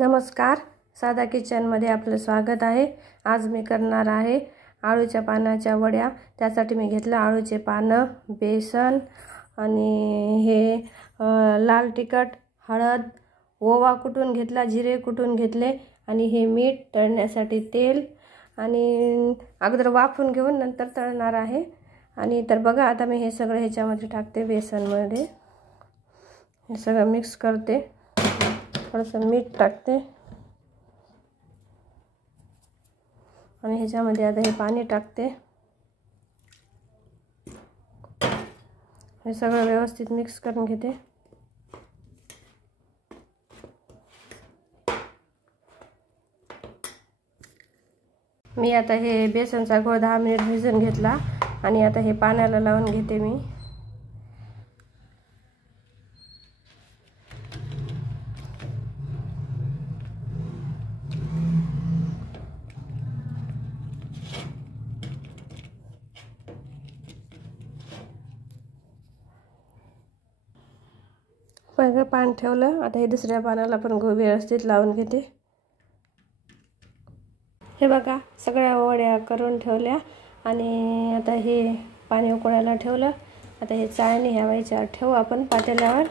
नमस्कार, साधा किचनमध्ये आपलं स्वागत आहे। आज मी करणार आहे आळूच्या पानाच्या वड्या। त्यासाठी मी घेतलं आळूचे पानं, बेसन आणि हे लाल तिखट, हळद, ओवा कुटून घेतला, जिरे कुटून घेतले आणि हे मीठ, तळण्यासाठी तेल आणि अगोदर वाफून घेऊन नंतर तळणार आहे। आणि तर बघा, आता मी हे सगळं ह्याच्यामध्ये टाकते, बेसनमध्ये हे सगळं मिक्स करते। थोडंसं मीठ टाकते आणि ह्याच्यामध्ये आता हे पाणी टाकते। हे सगळं व्यवस्थित मिक्स करून घेते। मी आता हे बेसनचा गोळा 10 मिनिट भिजवून घेतला आणि आता हे पाण्याला लावून घेते मी। पहिलं पान ठेवलं, आता हे दुसऱ्या पानाला पण व्यवस्थित लावून घेते। हे बघा, सगळ्या वड्या करून ठेवल्या आणि आता हे पाणी उकळायला ठेवलं। आता हे चाळणी ह्याच्यावर ठेवू आपण पातेल्यावर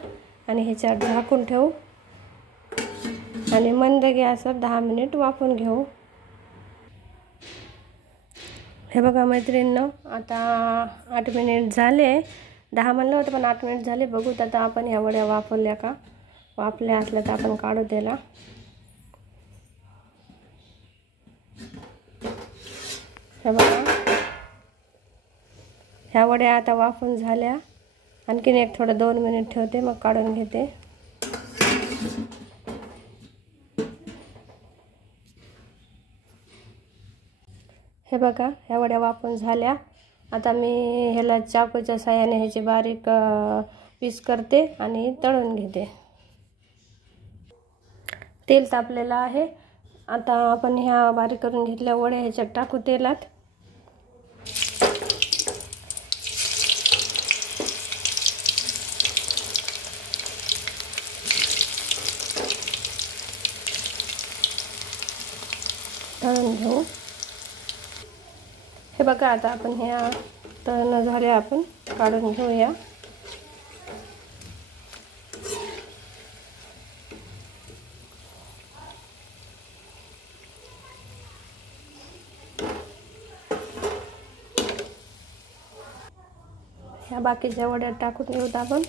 आणि ह्याच्यावर झाकून ठेवू आणि मंद गॅसवर 10 मिनिट वाफवून घेऊ। हे बघा मैत्रिणींनो, आता 8 मिनिट झाले। 10 म्हणलं होतं पण 8 मिनिट झाले। बघू आता आपण ह्या वड्या वाफवल्या का, वाफल्या असल्या तर आपण काढू त्याला। हे बघा, ह्या वड्या आता वाफून झाल्या। आणखीन एक थोडं 2 मिनिट ठेवते, मग काढून घेते। हे बघा, ह्या वड्या वाफून झाल्या। आता मी ह्याला चाकूच्या साहाय्याने ह्याचे बारीक पीस करते आणि तळून घेते। तेल तापलेलं आहे। आता आपण ह्या बारीक करून घेतल्या वड्या ह्याच्यात टाकू तेलात। तळून घेऊ। हे बघा, आता आपण ह्या तळण झाल्या, आपण काढून घेऊया। ह्या बाकीच्या वड्या टाकून घेऊत आपण।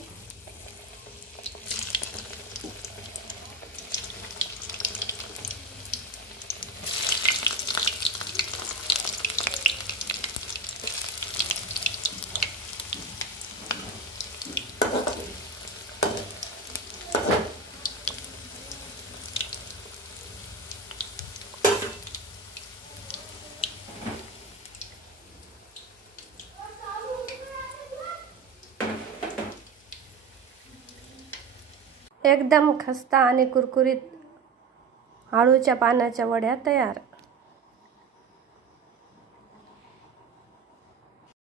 एकदम खस्ता आणि कुरकुरीत आळूच्या पानाच्या वड्या तयार।